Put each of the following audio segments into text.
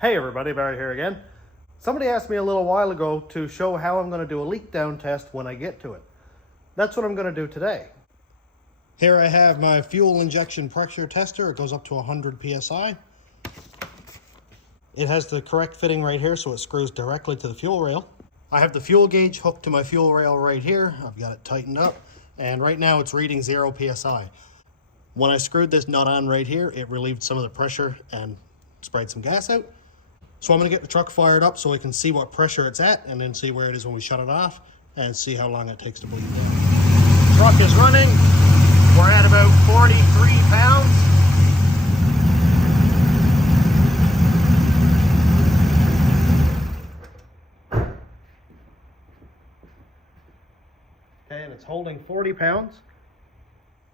Hey everybody, Barry here again. Somebody asked me a little while ago to show how I'm going to do a leak down test when I get to it. That's what I'm going to do today. Here I have my fuel injection pressure tester. It goes up to 100 psi. It has the correct fitting right here, so it screws directly to the fuel rail. I have the fuel gauge hooked to my fuel rail right here. I've got it tightened up, and right now it's reading 0 psi. When I screwed this nut on right here, it relieved some of the pressure and sprayed some gas out. So I'm going to get the truck fired up so I can see what pressure it's at and then see where it is when we shut it off and see how long it takes to bleed down. Truck is running. We're at about 43 pounds. Okay, and it's holding 40 pounds.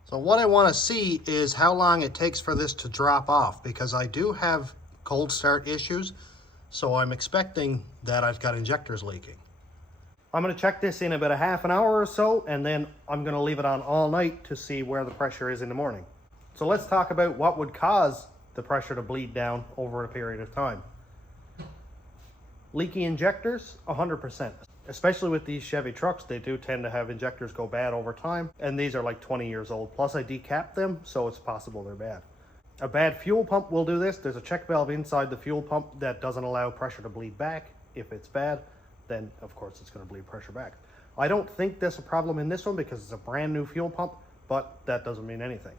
So what I want to see is how long it takes for this to drop off, because I do have cold start issues. So I'm expecting that I've got injectors leaking. I'm going to check this in about a half an hour or so, and then I'm going to leave it on all night to see where the pressure is in the morning. So let's talk about what would cause the pressure to bleed down over a period of time. Leaky injectors, 100%. Especially with these Chevy trucks, they do tend to have injectors go bad over time, and these are like 20 years old. Plus I decapped them, so it's possible they're bad. A bad fuel pump will do this. There's a check valve inside the fuel pump that doesn't allow pressure to bleed back. If it's bad, then of course it's going to bleed pressure back. I don't think there's a problem in this one because it's a brand new fuel pump, but that doesn't mean anything.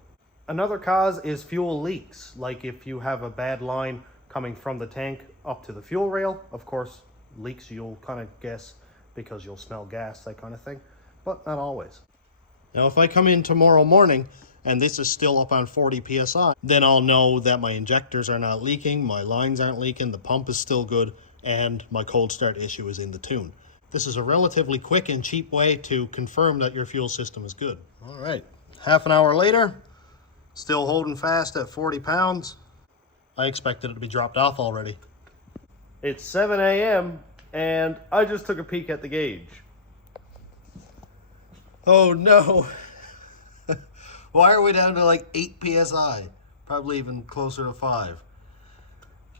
Another cause is fuel leaks. Like if you have a bad line coming from the tank up to the fuel rail, of course, leaks you'll kind of guess because you'll smell gas, that kind of thing, but not always. Now if I come in tomorrow morning and this is still up on 40 psi, then I'll know that my injectors are not leaking, my lines aren't leaking, the pump is still good, and my cold start issue is in the tune. This is a relatively quick and cheap way to confirm that your fuel system is good. All right, half an hour later, still holding fast at 40 pounds. I expected it to be dropped off already. It's 7 a.m. and I just took a peek at the gauge. Oh no. Why are we down to like 8 psi? Probably even closer to 5.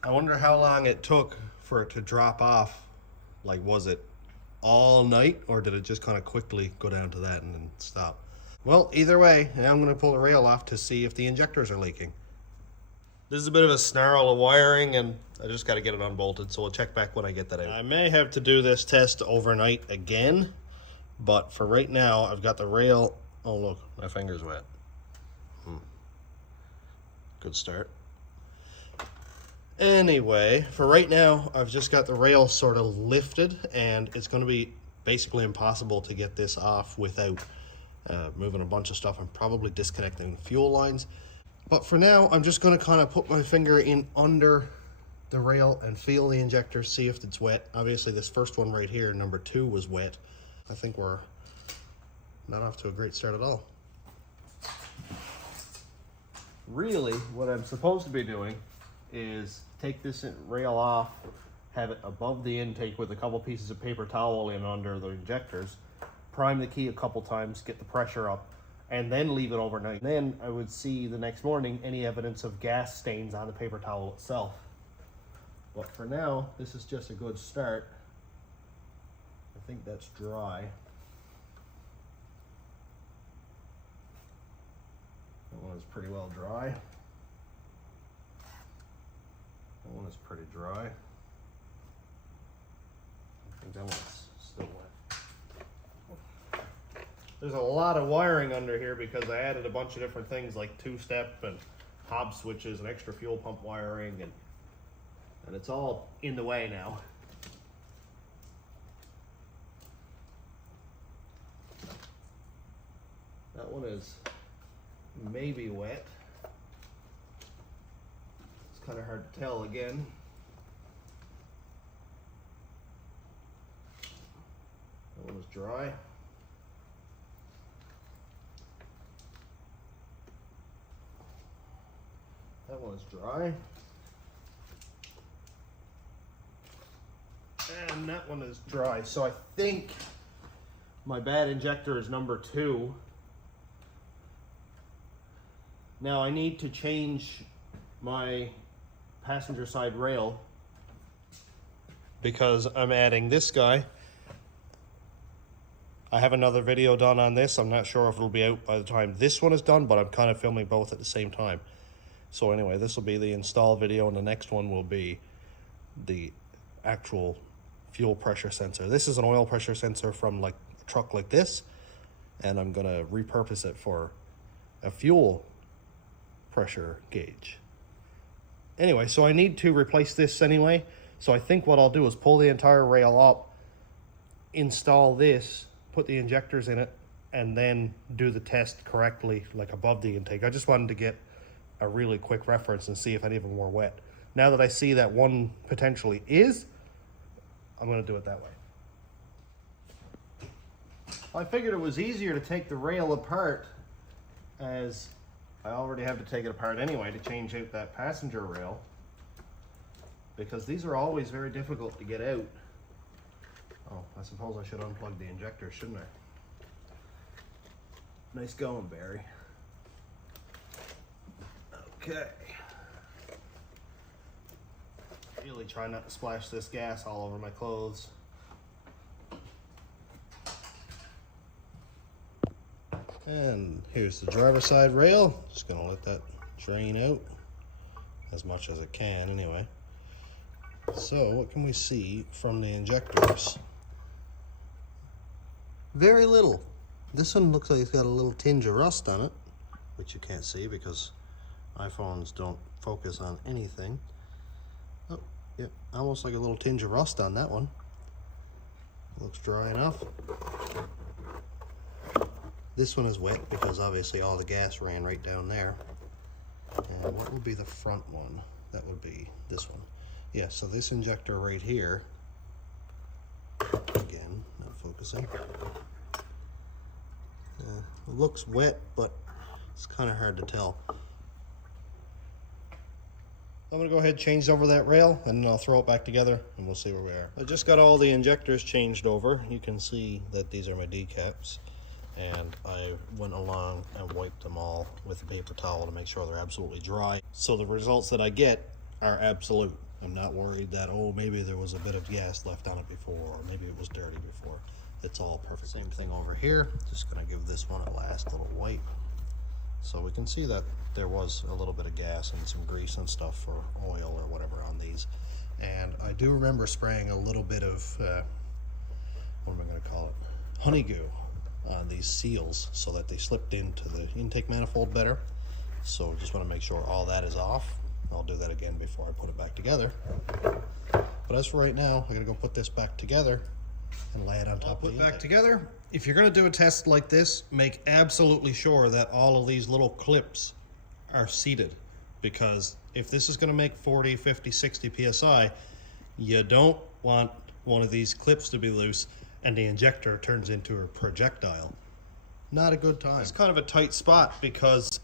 I wonder how long it took for it to drop off. Like, was it all night or did it just kind of quickly go down to that and then stop? Well, either way, I'm going to pull the rail off to see if the injectors are leaking. This is a bit of a snarl of wiring and I just got to get it unbolted, so we'll check back when I get that out. I may have to do this test overnight again, but for right now, I've got the rail. Oh look, my finger's wet. Good start. Anyway, for right now, I've just got the rail sort of lifted, and it's going to be basically impossible to get this off without moving a bunch of stuff and probably disconnecting fuel lines. But for now, I'm just going to kind of put my finger in under the rail and feel the injector, see if it's wet. Obviously, this first one right here, number 2, was wet. I think we're not off to a great start at all. Really, what I'm supposed to be doing is take this rail off, have it above the intake with a couple pieces of paper towel in under the injectors, prime the key a couple times, get the pressure up, and then leave it overnight. Then I would see the next morning any evidence of gas stains on the paper towel itself. But for now, this is just a good start. I think that's dry. That one is pretty well dry. That one is pretty dry. I think that one's still wet. There's a lot of wiring under here because I added a bunch of different things like 2-step and hob switches and extra fuel pump wiring, and it's all in the way now. That one is maybe wet. It's kind of hard to tell again. That one is dry. That one is dry. And that one is dry. So I think my bad injector is number 2. Now I need to change my passenger side rail because I'm adding this guy. I have another video done on this. I'm not sure if it'll be out by the time this one is done, but I'm kind of filming both at the same time. So anyway, this will be the install video, and the next one will be the actual fuel pressure sensor. This is an oil pressure sensor from like a truck like this, and I'm gonna repurpose it for a fuel pressure gauge. Anyway, so I need to replace this anyway. So I think what I'll do is pull the entire rail up, install this, put the injectors in it, and then do the test correctly, like above the intake. I just wanted to get a really quick reference and see if any of them were wet. Now that I see that one potentially is, I'm going to do it that way. I figured it was easier to take the rail apart, as I already have to take it apart anyway to change out that passenger rail, because these are always very difficult to get out. Oh, I suppose I should unplug the injector, shouldn't I? Nice going, Barry. Okay. Really try not to splash this gas all over my clothes. And here's the driver's side rail. Just gonna let that drain out as much as it can anyway. So what can we see from the injectors? Very little. This one looks like it's got a little tinge of rust on it, which you can't see because iPhones don't focus on anything. Oh, yeah, almost like a little tinge of rust on that one. Looks dry enough. This one is wet because obviously all the gas ran right down there. And what would be the front one? That would be this one. Yeah, so this injector right here, again, not focusing. It looks wet, but it's kind of hard to tell. I'm gonna go ahead and change over that rail, and then I'll throw it back together and we'll see where we are. I just got all the injectors changed over. You can see that these are my decaps, and I went along and wiped them all with a paper towel to make sure they're absolutely dry. So the results that I get are absolute. I'm not worried that, oh, maybe there was a bit of gas left on it before, or maybe it was dirty before. It's all perfect. Same thing over here. Just gonna give this one a last little wipe. So we can see that there was a little bit of gas and some grease and stuff for oil or whatever on these. And I do remember spraying a little bit of, what am I gonna call it? Honey goo on these seals so that they slipped into the intake manifold better. So just wanna make sure all that is off. I'll do that again before I put it back together. But as for right now, I'm gonna go put this back together and lay it on top of the intake. Back together. If you're gonna do a test like this, make absolutely sure that all of these little clips are seated, because if this is gonna make 40, 50, 60 PSI, you don't want one of these clips to be loose and the injector turns into a projectile. Not a good time. It's kind of a tight spot because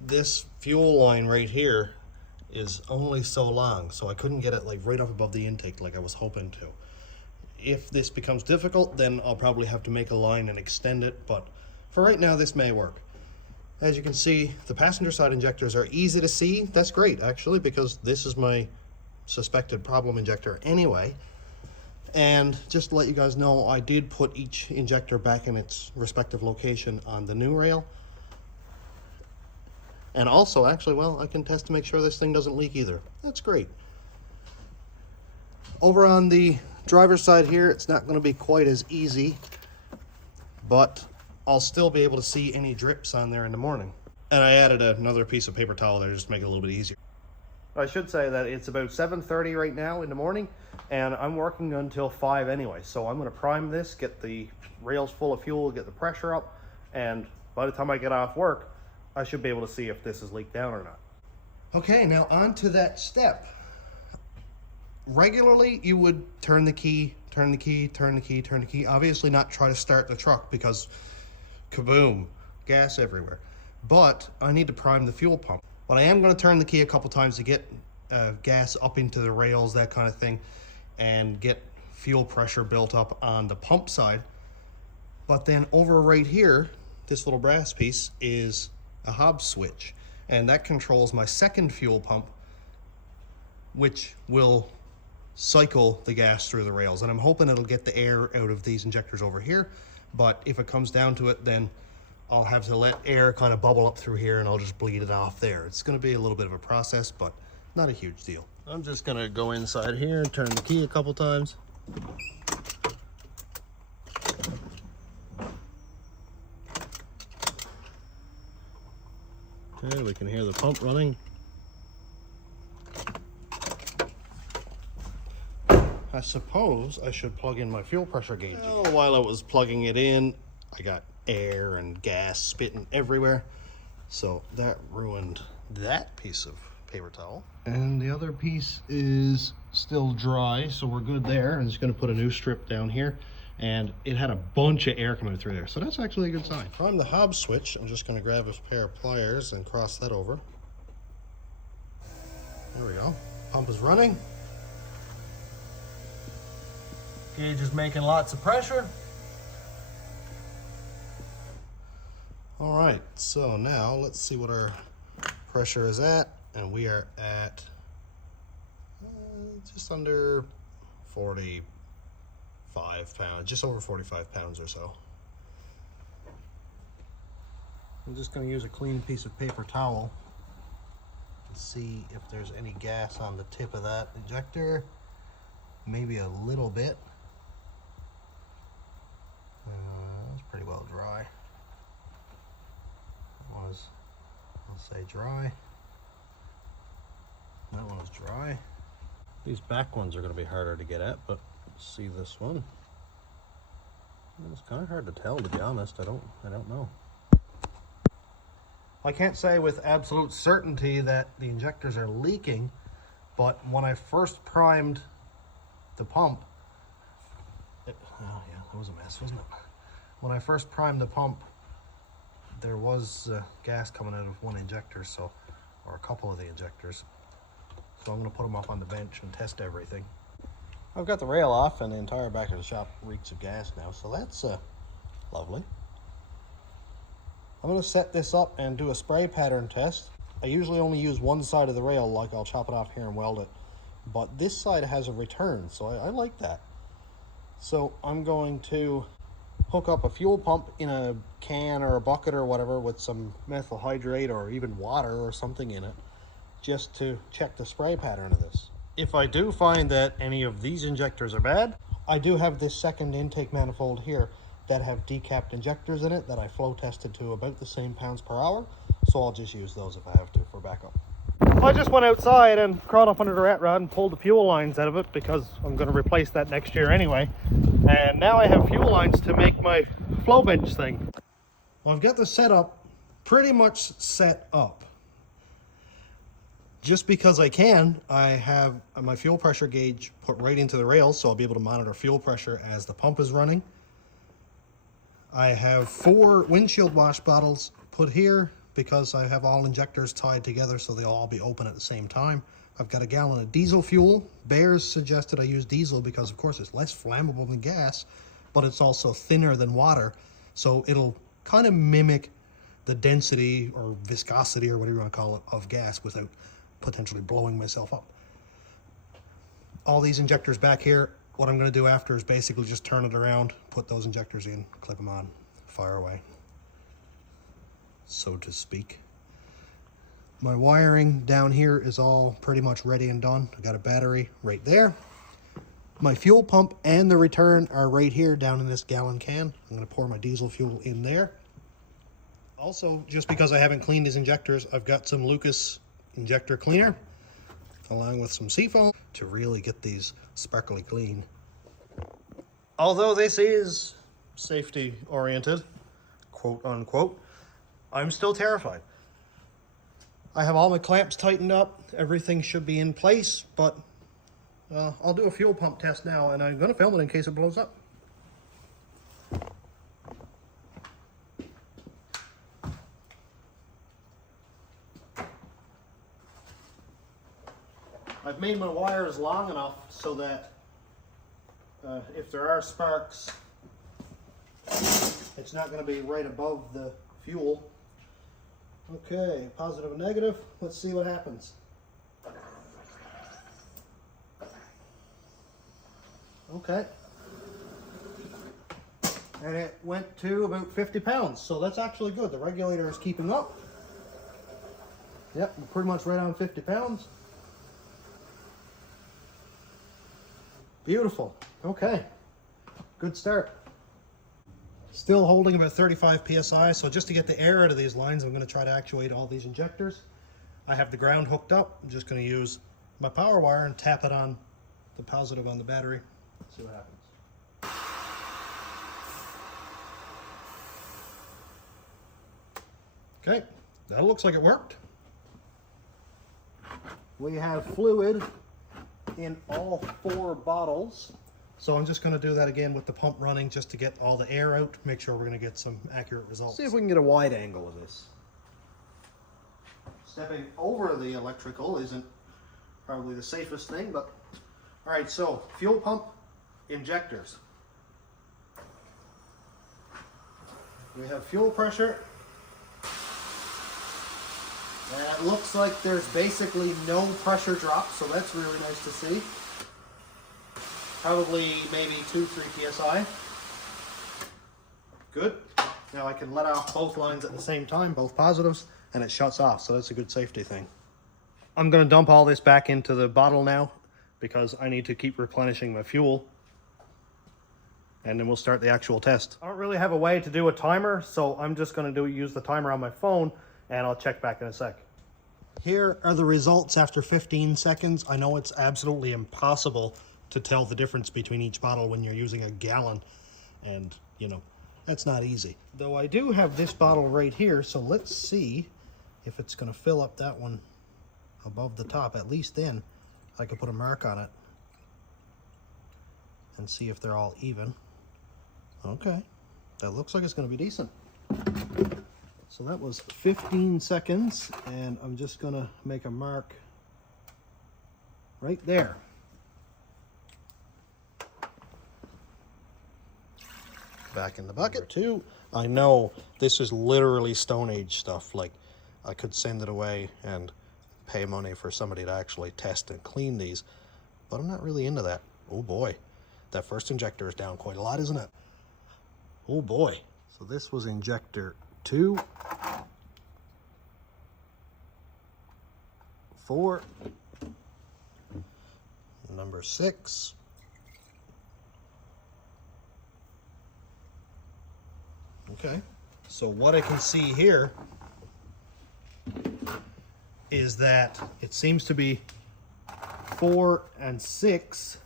this fuel line right here is only so long, so I couldn't get it like right up above the intake like I was hoping to. If this becomes difficult, then I'll probably have to make a line and extend it, but for right now this may work. As you can see, the passenger side injectors are easy to see. That's great actually, because this is my suspected problem injector anyway. And just to let you guys know, I did put each injector back in its respective location on the new rail. And also, actually, well, I can test to make sure this thing doesn't leak either. That's great. Over on the driver's side here, it's not going to be quite as easy, but I'll still be able to see any drips on there in the morning. And I added another piece of paper towel there just to make it a little bit easier. I should say that it's about 7:30 right now in the morning, and I'm working until 5 anyway. So I'm going to prime this, get the rails full of fuel, get the pressure up, and by the time I get off work, I should be able to see if this is leaked down or not. Okay, now on to that step. Regularly, you would turn the key, turn the key, turn the key, turn the key. Obviously not try to start the truck because kaboom, gas everywhere. But I need to prime the fuel pump. But I am going to turn the key a couple times to get gas up into the rails, that kind of thing, and get fuel pressure built up on the pump side. But then over right here, this little brass piece is a Hobbs switch, and that controls my second fuel pump, which will cycle the gas through the rails, and I'm hoping it'll get the air out of these injectors over here. But if it comes down to it, then I'll have to let air kind of bubble up through here and I'll just bleed it off there. It's going to be a little bit of a process, but not a huge deal. I'm just going to go inside here and turn the key a couple times. Okay, we can hear the pump running. I suppose I should plug in my fuel pressure gauge. Well, while I was plugging it in, I got air and gas spitting everywhere. So that ruined that piece of paper towel. And the other piece is still dry, so we're good there. I'm just gonna put a new strip down here. And it had a bunch of air coming through there, so that's actually a good sign. Prime the Hob switch. I'm just gonna grab a pair of pliers and cross that over. There we go. Pump is running. Gauge is making lots of pressure. All right, so now let's see what our pressure is at, and we are at just under 45 pounds, just over 45 pounds or so. I'm just going to use a clean piece of paper towel and see if there's any gas on the tip of that injector. Maybe a little bit. It's pretty well dry. That one is, I'll say dry. That one is dry. These back ones are going to be harder to get at, but see this one. It's kind of hard to tell, to be honest. I don't know. I can't say with absolute certainty that the injectors are leaking, but when I first primed the pump, oh yeah, that was a mess, wasn't it? When I first primed the pump, there was gas coming out of one injector, so, or a couple of the injectors. So I'm going to put them up on the bench and test everything. I've got the rail off and the entire back of the shop reeks of gas now, so that's lovely. I'm going to set this up and do a spray pattern test. I usually only use one side of the rail, like I'll chop it off here and weld it. But this side has a return, so I like that. So I'm going to hook up a fuel pump in a can or a bucket or whatever with some methyl hydrate or even water or something in it, just to check the spray pattern of this. If I do find that any of these injectors are bad, I do have this second intake manifold here that have decapped injectors in it that I flow tested to about the same pounds per hour, so I'll just use those if I have to for backup. I just went outside and crawled up under the rat rod and pulled the fuel lines out of it because I'm going to replace that next year anyway. And now I have fuel lines to make my flow bench thing. Well, I've got the setup pretty much set up. Just because I can, I have my fuel pressure gauge put right into the rails, so I'll be able to monitor fuel pressure as the pump is running. I have 4 windshield wash bottles put here because I have all injectors tied together so they'll all be open at the same time. I've got a gallon of diesel fuel. Bears suggested I use diesel because, of course, it's less flammable than gas, but it's also thinner than water, so it'll kind of mimic the density or viscosity or whatever you want to call it of gas without potentially blowing myself up. All these injectors back here, what I'm going to do after is basically just turn it around, put those injectors in, clip them on, fire away, so to speak. My wiring down here is all pretty much ready and done. I got a battery right there. My fuel pump and the return are right here down in this gallon can. I'm going to pour my diesel fuel in there. Also, just because I haven't cleaned these injectors, I've got some Lucas injector cleaner along with some seafoam to really get these sparkly clean. Although this is safety oriented, quote unquote, I'm still terrified. I have all my clamps tightened up, everything should be in place, but I'll do a fuel pump test now and I'm going to film it in case it blows up. I've made my wires long enough so that if there are sparks, it's not going to be right above the fuel. Okay, positive and negative. Let's see what happens. Okay. And it went to about 50 pounds, so that's actually good. The regulator is keeping up. Yep, we're pretty much right on 50 pounds. Beautiful. Okay, good start. Still holding about 35 psi, so just to get the air out of these lines, I'm going to try to actuate all these injectors. I have the ground hooked up. I'm just going to use my power wire and tap it on the positive on the battery. See what happens. Okay, that looks like it worked. We have fluid in all 4 bottles. So I'm just going to do that again with the pump running just to get all the air out, make sure we're going to get some accurate results. See if we can get a wide angle of this. Stepping over the electrical isn't probably the safest thing, but all right, so fuel pump injectors. We have fuel pressure. And it looks like there's basically no pressure drop, so that's really nice to see. Probably maybe 2-3 psi. Good. Now I can let off both lines at the same time, both positives, and it shuts off, so that's a good safety thing. I'm going to dump all this back into the bottle now because I need to keep replenishing my fuel. And then we'll start the actual test. I don't really have a way to do a timer, so I'm just going to use the timer on my phone, and I'll check back in a sec. Here are the results after 15 seconds. I know it's absolutely impossible to tell the difference between each bottle when you're using a gallon, and you know, that's not easy. Though I do have this bottle right here, so let's see if it's going to fill up that one above the top. At least then I could put a mark on it and see if they're all even. Okay, that looks like it's going to be decent. So that was 15 seconds, and I'm just going to make a mark right there. Back in the bucket. Number 2. I know this is literally Stone Age stuff. Like, I could send it away and pay money for somebody to actually test and clean these, but I'm not really into that. Oh boy, that first injector is down quite a lot, isn't it? Oh boy. So this was injector 2, 4, number 6, okay, so what I can see here is that it seems to be 4 and 6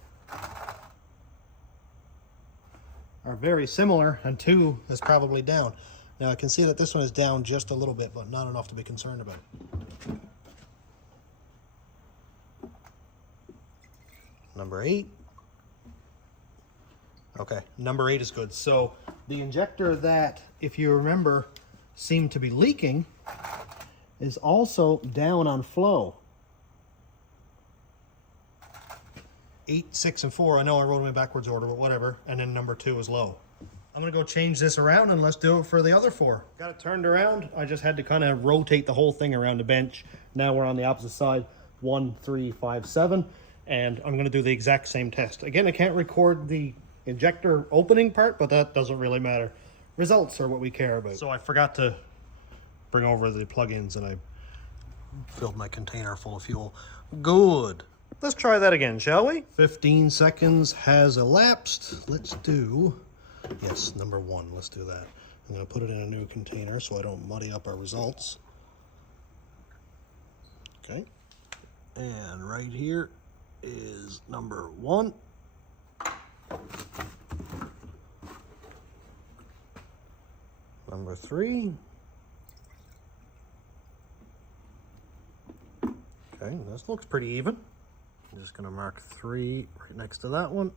are very similar, and 2 is probably down. Now I can see that this one is down just a little bit, but not enough to be concerned about. Number 8. Okay, number 8 is good. So the injector that, if you remember, seemed to be leaking is also down on flow. 8, 6, and 4. I know I wrote them in backwards order, but whatever. And then number 2 is low. I'm gonna go change this around and let's do it for the other 4. Got it turned around. I just had to kind of rotate the whole thing around the bench. Now we're on the opposite side. 1, 3, 5, 7. And I'm gonna do the exact same test. Again, I can't record the injector opening part, but that doesn't really matter. Results are what we care about. So I forgot to bring over the plugins, and I filled my container full of fuel. Good. Let's try that again, shall we? 15 seconds has elapsed. Let's do, yes, number 1. Let's do that. I'm going to put it in a new container so I don't muddy up our results. Okay. And right here is number 1. Number 3. Okay, this looks pretty even. I'm just going to mark 3 right next to that one.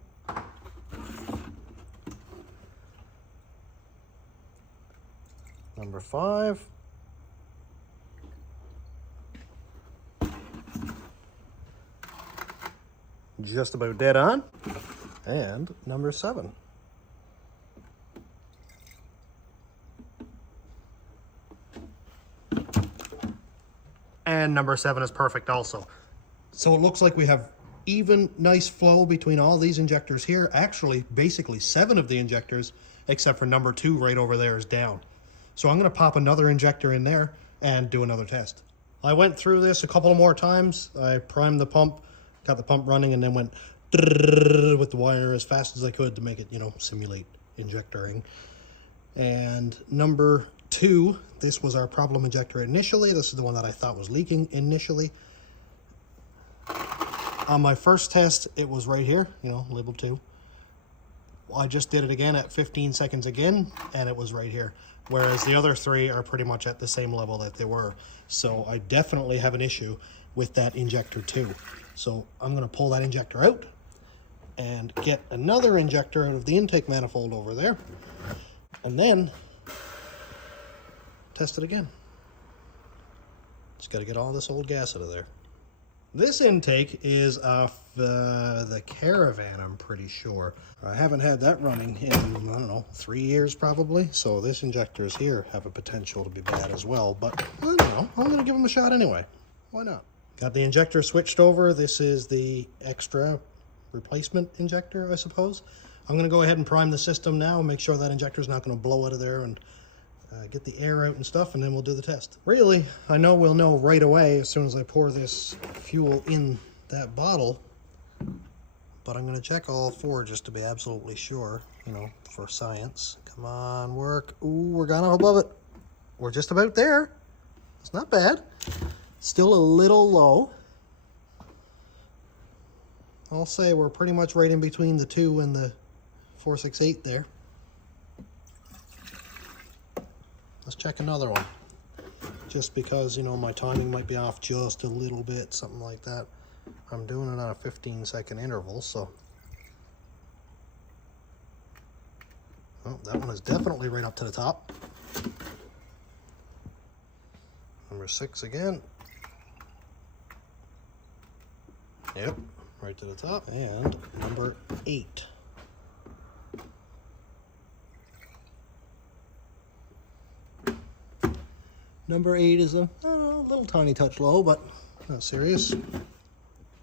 Number 5. Just about dead on. And number 7. And number 7 is perfect also. So it looks like we have even, nice flow between all these injectors here. Actually, basically 7 of the injectors, except for number 2 right over there, is down. So I'm going to pop another injector in there and do another test. I went through this a couple more times. I primed the pump, got the pump running, and then went with the wire as fast as I could to make it, you know, simulate injectoring. And number 2, this was our problem injector initially. This is the one that I thought was leaking initially. On my first test, it was right here, you know, labeled 2. I just did it again at 15 seconds again, and it was right here. Whereas the other 3 are pretty much at the same level that they were. So I definitely have an issue with that injector too. So I'm going to pull that injector out and get another injector out of the intake manifold over there, and then test it again. Just got to get all this old gas out of there. This intake is off the Caravan, I'm pretty sure. I haven't had that running in, I don't know, 3 years probably. So this injectors here have a potential to be bad as well. But I don't know, I'm going to give them a shot anyway. Why not? Got the injector switched over. This is the extra replacement injector, I suppose. I'm going to go ahead and prime the system now, make sure that injector is not going to blow out of there, and get the air out and stuff, and then we'll do the test. Really, I know we'll know right away as soon as I pour this fuel in that bottle, but I'm going to check all 4 just to be absolutely sure, you know, for science. Come on, work. Ooh, we're gone up above it. We're just about there. It's not bad. Still a little low. I'll say we're pretty much right in between the 2 and the 468 there. Let's check another one. Just because, you know, my timing might be off just a little bit, something like that. I'm doing it on a 15-second interval, so. Oh, that one is definitely right up to the top. Number 6 again. Yep, right to the top. And number 8. Number 8 is a little tiny touch low, but not serious.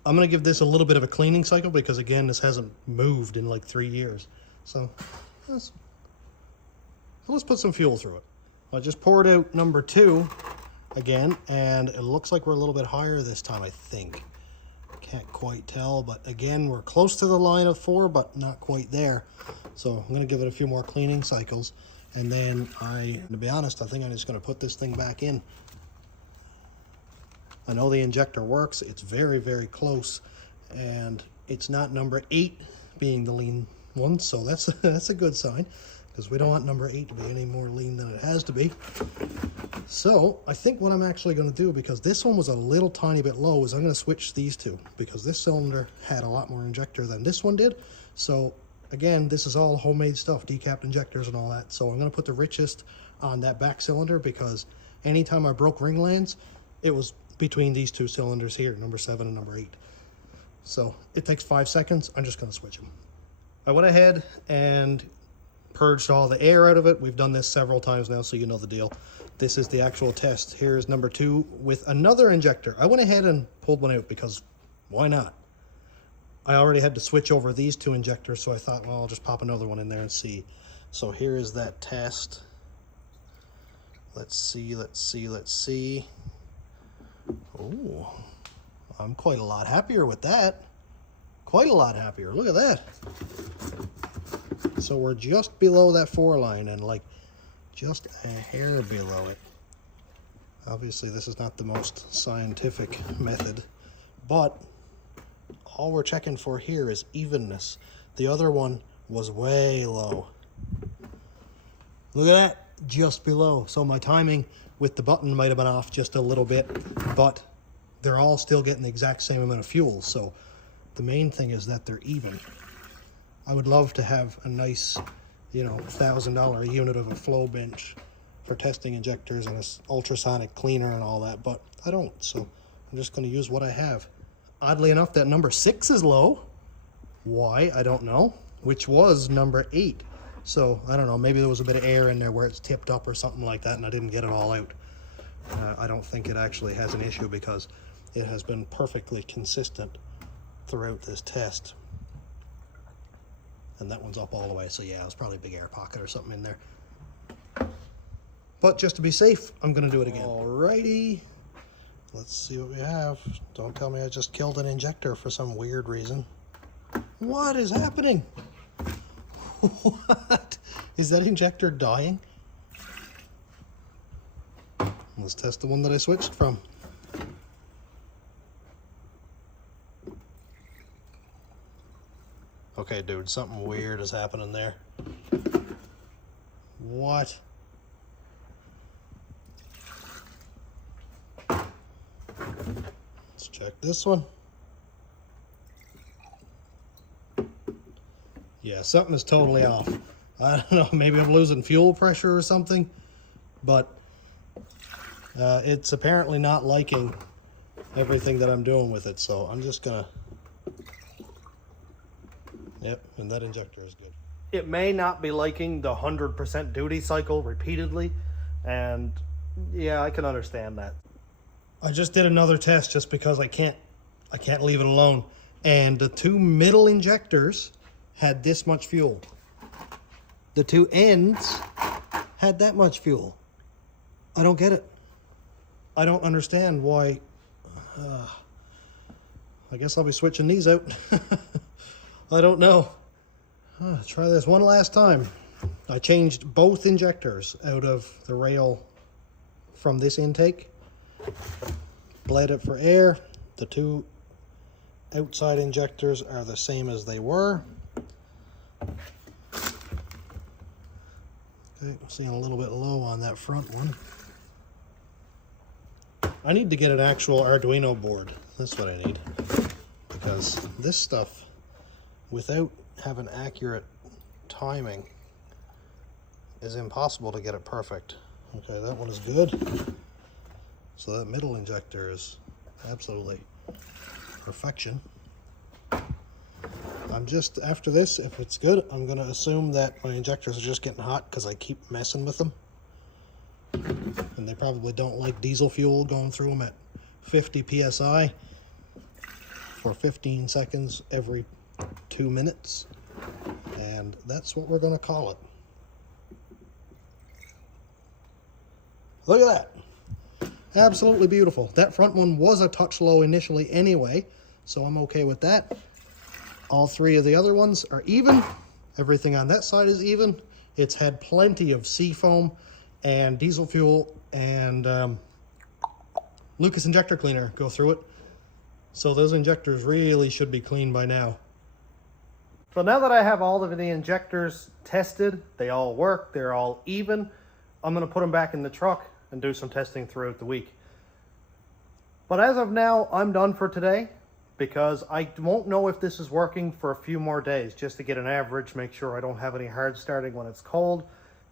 I'm going to give this a little bit of a cleaning cycle because, again, this hasn't moved in like 3 years. So let's put some fuel through it. I just poured out number 2 again, and it looks like we're a little bit higher this time, I think. Can't quite tell, but again, we're close to the line of 4, but not quite there. So I'm going to give it a few more cleaning cycles. And then to be honest, I think I'm just going to put this thing back in. I know the injector works. It's very, very close. And it's not number 8 being the lean one. So that's a good sign, because we don't want number 8 to be any more lean than it has to be. So I think what I'm actually going to do, because this one was a little tiny bit low, is I'm going to switch these 2. Because this cylinder had a lot more injector than this one did. So again, this is all homemade stuff, decapped injectors and all that. So I'm going to put the richest on that back cylinder, because anytime I broke ring lands, it was between these 2 cylinders here, number 7 and number 8. So it takes 5 seconds. I'm just going to switch them. I went ahead and purged all the air out of it. We've done this several times now, so you know the deal. This is the actual test. Here's number 2 with another injector. I went ahead and pulled one out because why not? I already had to switch over these 2 injectors, so I thought, well, I'll just pop another one in there and see. So here is that test. Let's see. Oh, I'm quite a lot happier with that. Quite a lot happier. Look at that. So we're just below that 4 line, and like just a hair below it. Obviously, this is not the most scientific method, but all we're checking for here is evenness. The other one was way low. Look at that, just below. So my timing with the button might have been off just a little bit, but they're all still getting the exact same amount of fuel. So the main thing is that they're even. I would love to have a nice, you know, $1,000 unit of a flow bench for testing injectors and an ultrasonic cleaner and all that, but I don't. So I'm just going to use what I have. Oddly enough, that number 6 is low. Why? I don't know. Which was number 8. So I don't know. Maybe there was a bit of air in there where it's tipped up or something like that, and I didn't get it all out. I don't think it actually has an issue because it has been perfectly consistent throughout this test. And that one's up all the way, so yeah, it was probably a big air pocket or something in there. But just to be safe, I'm gonna do it again. Alrighty, let's see what we have. Don't tell me I just killed an injector for some weird reason. What is happening? What? Is that injector dying? Let's test the one that I switched from. Okay, dude, something weird is happening there. What? Let's check this one. Yeah, something is totally off. I don't know, maybe I'm losing fuel pressure or something, but it's apparently not liking everything that I'm doing with it, so I'm just gonna... Yep, and that injector is good. It may not be liking the 100% duty cycle repeatedly, and yeah, I can understand that. I just did another test just because I can't leave it alone, and the two middle injectors had this much fuel. The two ends had that much fuel. I don't get it. I don't understand why. I guess I'll be switching these out. I don't know. Try this one last time. I changed both injectors out of the rail from this intake. Bled it for air. The two outside injectors are the same as they were. Okay, I'm seeing a little bit low on that front one. I need to get an actual Arduino board. That's what I need. Because this stuff, without having accurate timing, is impossible to get it perfect. Okay, that one is good. So that middle injector is absolutely perfection. I'm just, after this, if it's good, I'm going to assume that my injectors are just getting hot because I keep messing with them. And they probably don't like diesel fuel going through them at 50 psi for 15 seconds every 2 minutes. And that's what we're going to call it. Look at that. Absolutely beautiful. That front one was a touch low initially anyway, so I'm okay with that. All three of the other ones are even. Everything on that side is even. It's had plenty of seafoam and diesel fuel and Lucas injector cleaner go through it. So those injectors really should be clean by now. So now that I have all of the injectors tested, they all work, they're all even, I'm going to put them back in the truck and do some testing throughout the week. But as of now, I'm done for today because I won't know if this is working for a few more days just to get an average, make sure I don't have any hard starting when it's cold,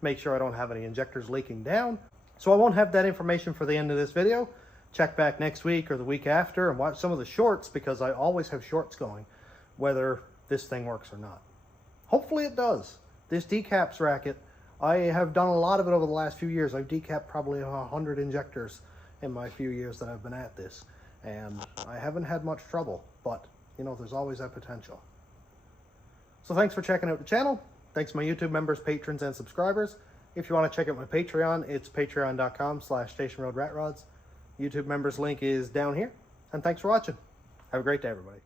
make sure I don't have any injectors leaking down. So I won't have that information for the end of this video. Check back next week or the week after and watch some of the shorts because I always have shorts going, whether this thing works or not. Hopefully it does. This decaps racket, I have done a lot of it over the last few years. I've decapped probably 100 injectors in my few years that I've been at this. And I haven't had much trouble, but you know, there's always that potential. So thanks for checking out the channel. Thanks to my YouTube members, patrons, and subscribers. If you want to check out my Patreon, it's patreon.com/stationroadratrods. YouTube members link is down here. And thanks for watching. Have a great day, everybody.